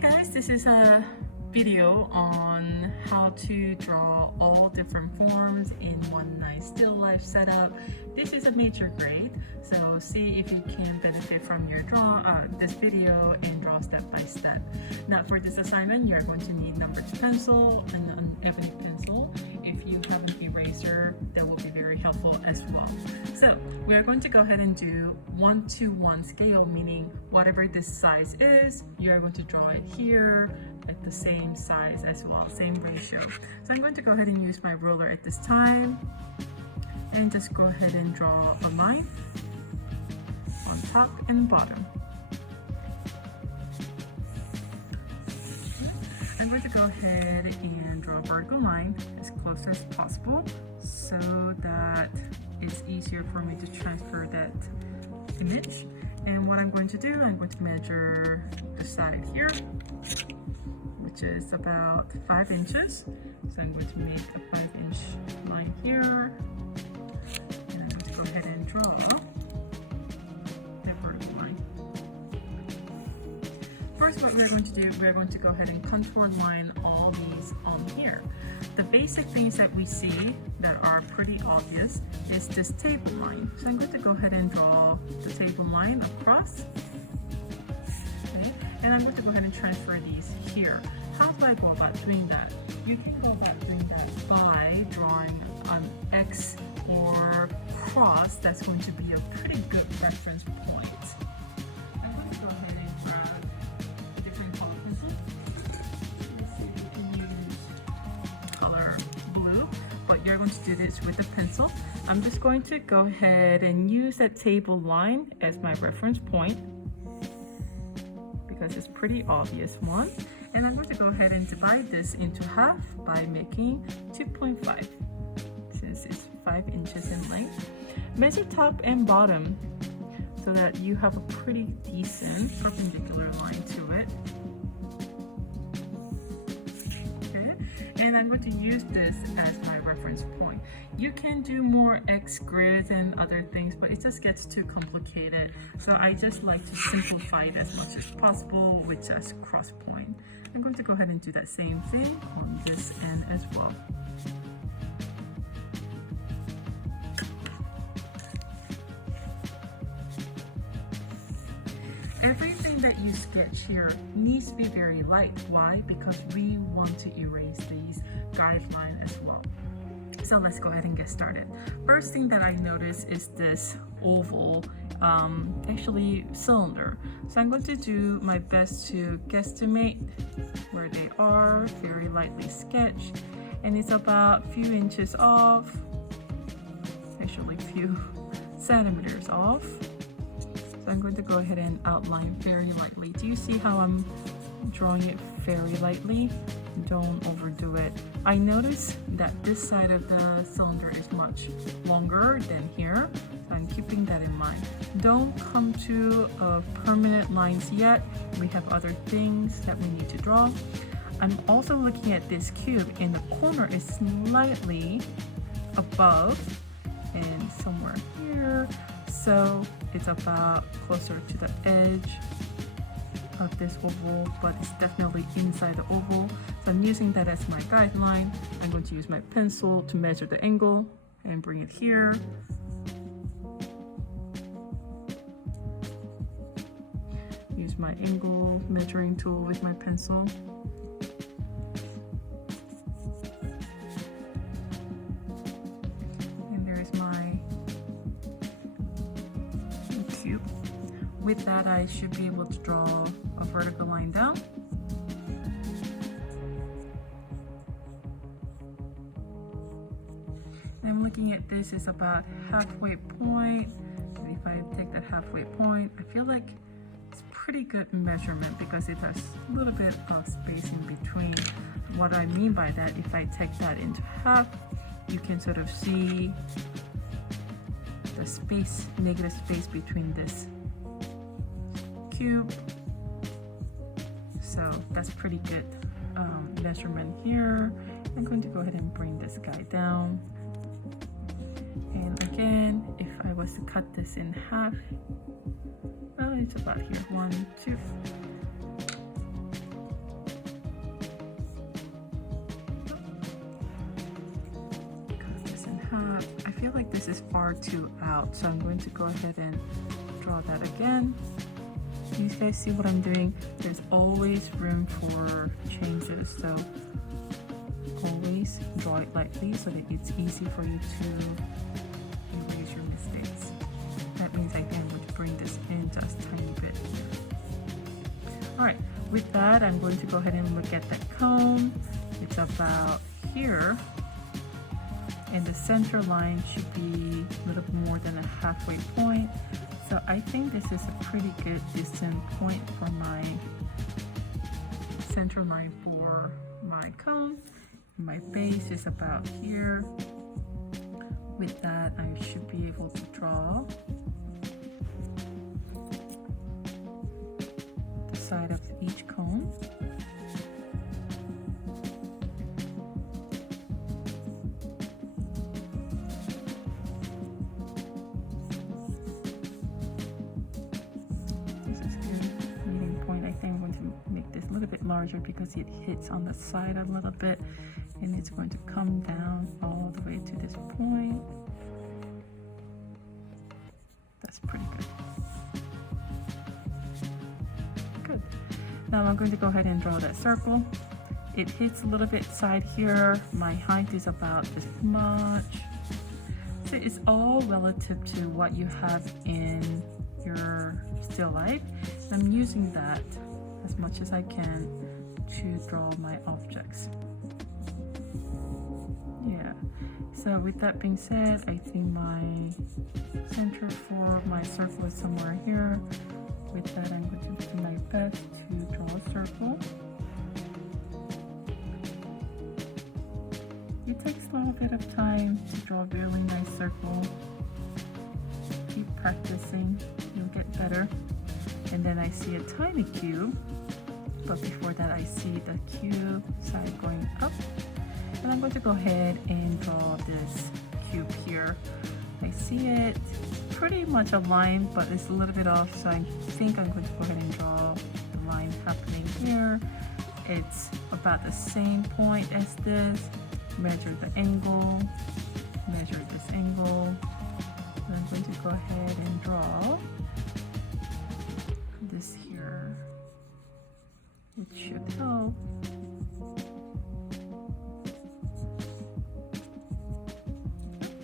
guys, this is a video on how to draw all different forms in one nice still life setup. This is a major grade, so see if you can benefit from your this video and draw step by step. Now for this assignment, you're going to need number 2 pencil and an ebony pencil. If you have an eraser, that will be very helpful as well. So we're going to go ahead and do 1:1 scale, meaning whatever this size is, you're going to draw it here at the same size as well, same ratio. So I'm going to go ahead and use my ruler at this time and just go ahead and draw a line on top and bottom. I'm going to go ahead and draw a vertical line as close as possible so that it's easier for me to transfer that image. And what I'm going to do, I'm going to measure the side here, which is about 5 inches. So I'm going to make a 5-inch line here. And I'm going to go ahead and draw the vertical line. First, what we're going to do, we're going to go ahead and contour line all these on here. The basic things that we see that are pretty obvious is this table line. So I'm going to go ahead and draw the table line across. Okay, and I'm going to go ahead and transfer these here. How do I go about doing that? You can go about doing that by drawing an X or cross. That's going to be a pretty good reference point. I'm going to go ahead and grab different color pencils. Let's see if we can use color blue, but you're going to do this with a pencil. I'm just going to go ahead and use that table line as my reference point because it's pretty obvious one. And I'm going to go ahead and divide this into half by making 2.5 since it's 5 inches in length. Measure top and bottom so that you have a pretty decent perpendicular line to it. Okay, and I'm going to use this as my reference point. You can do more X grids and other things, but it just gets too complicated. So I just like to simplify it as much as possible with just cross point. I'm going to go ahead and do that same thing on this end as well. Everything that you sketch here needs to be very light. Why? Because we want to erase these guidelines as well. So let's go ahead and get started. First thing that I notice is this oval, actually cylinder. So I'm going to do my best to guesstimate where they are, very lightly sketch, and it's about a few inches off, actually a few centimeters off. So I'm going to go ahead and outline very lightly. Do you see how I'm drawing it very lightly? Don't overdo it. I notice that this side of the cylinder is much longer than here, so I'm keeping that in mind. Don't come to permanent lines yet. We have other things that we need to draw. I'm also looking at this cube, and the corner is slightly above and somewhere here, so it's about closer to the edge of this oval, but it's definitely inside the oval. So I'm using that as my guideline. I'm going to use my pencil to measure the angle and bring it here. Use my angle measuring tool with my pencil. And there's my cube. With that, I should be able to draw a vertical line down. I'm looking at this is about halfway point. And if I take that halfway point, I feel like it's pretty good measurement because it has a little bit of space in between. What I mean by that, if I take that into half, you can sort of see the space, negative space between this cube. So that's pretty good measurement here. I'm going to go ahead and bring this guy down. And again, if I was to cut this in half, well, it's about here, 1, 2. I feel like this is far too out, so I'm going to go ahead and draw that again. You guys see what I'm doing? There's always room for changes, so always draw it lightly so that it's easy for you to erase your mistakes. That means I think I'm going to bring this in just a tiny bit. Alright, with that I'm going to go ahead and look at that cone. It's about here, and the center line should be a little more than a halfway point. So I think this is a pretty good distant point for my center line for my cone. My base is about here. With that, I should be able to draw the side of each cone. A little bit larger because it hits on the side a little bit, and it's going to come down all the way to this point. That's pretty good. Good. Now I'm going to go ahead and draw that circle. It hits a little bit side here. My height is about this much. So it's all relative to what you have in your still life. I'm using that as much as I can to draw my objects. Yeah, so with that being said, I think my center for my circle is somewhere here. With that, I'm going to do my best to draw a circle. It takes a little bit of time to draw a really nice circle. Keep practicing, you'll get better. And then I see a tiny cube, but before that I see the cube side going up, and I'm going to go ahead and draw this cube here. I see it pretty much aligned, but it's a little bit off, so I think I'm going to go ahead and draw the line happening here. It's about the same point as this. Measure the angle, measure this angle, and I'm going to go ahead and draw this here. It should help.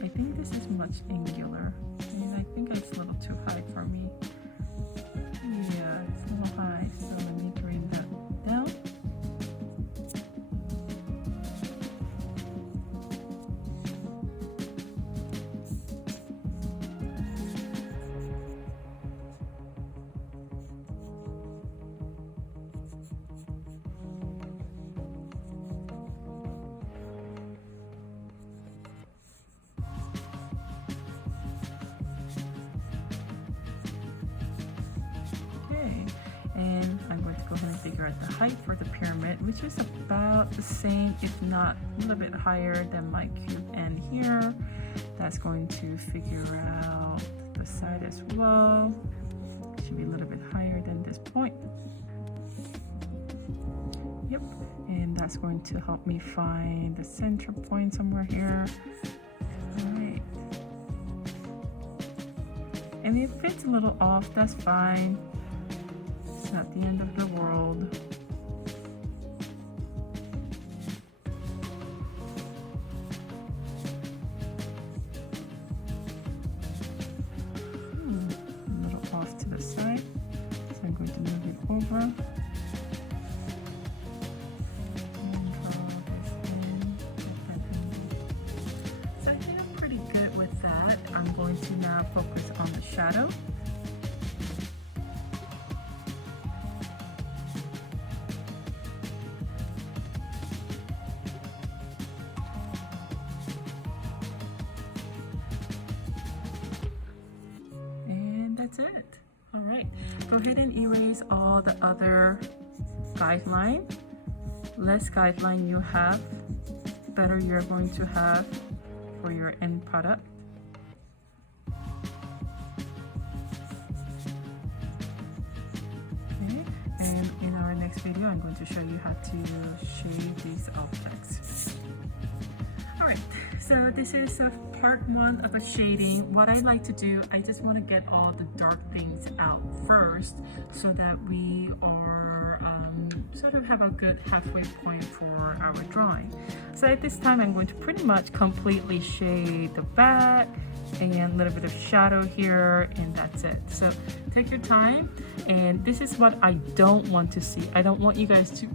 I think this is much angular. I think it's a little too high for me. Yeah, it's a little high, so let me bring that down. And I'm going to go ahead and figure out the height for the pyramid, which is about the same, if not a little bit higher than my cube end here. That's going to figure out the side as well. Should be a little bit higher than this point. Yep, and that's going to help me find the center point somewhere here. All right. And if it's a little off, that's fine. It's not the end of the world. A little off to the side, so I'm going to move it over and draw this in. So I think I'm pretty good with that. I'm going to now focus on the shadow. That's it. All right, go ahead and erase all the other guideline. Less guideline you have, better you're going to have for your end product. Okay, and in our next video, I'm going to show you how to shade these objects. All right, so this is part one of a shading. What I like to do, I just want to get all the dark things out first so that we are sort of have a good halfway point for our drawing. So at this time, I'm going to pretty much completely shade the back and a little bit of shadow here, and that's it. So take your time, and this is what I don't want to see. I don't want you guys to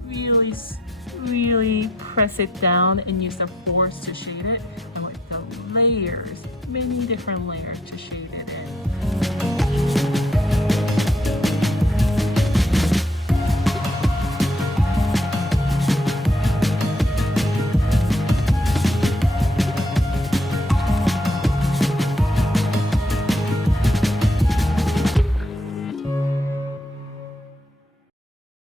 really press it down and use the force to shade it. I want the layers, many different layers to shade it in.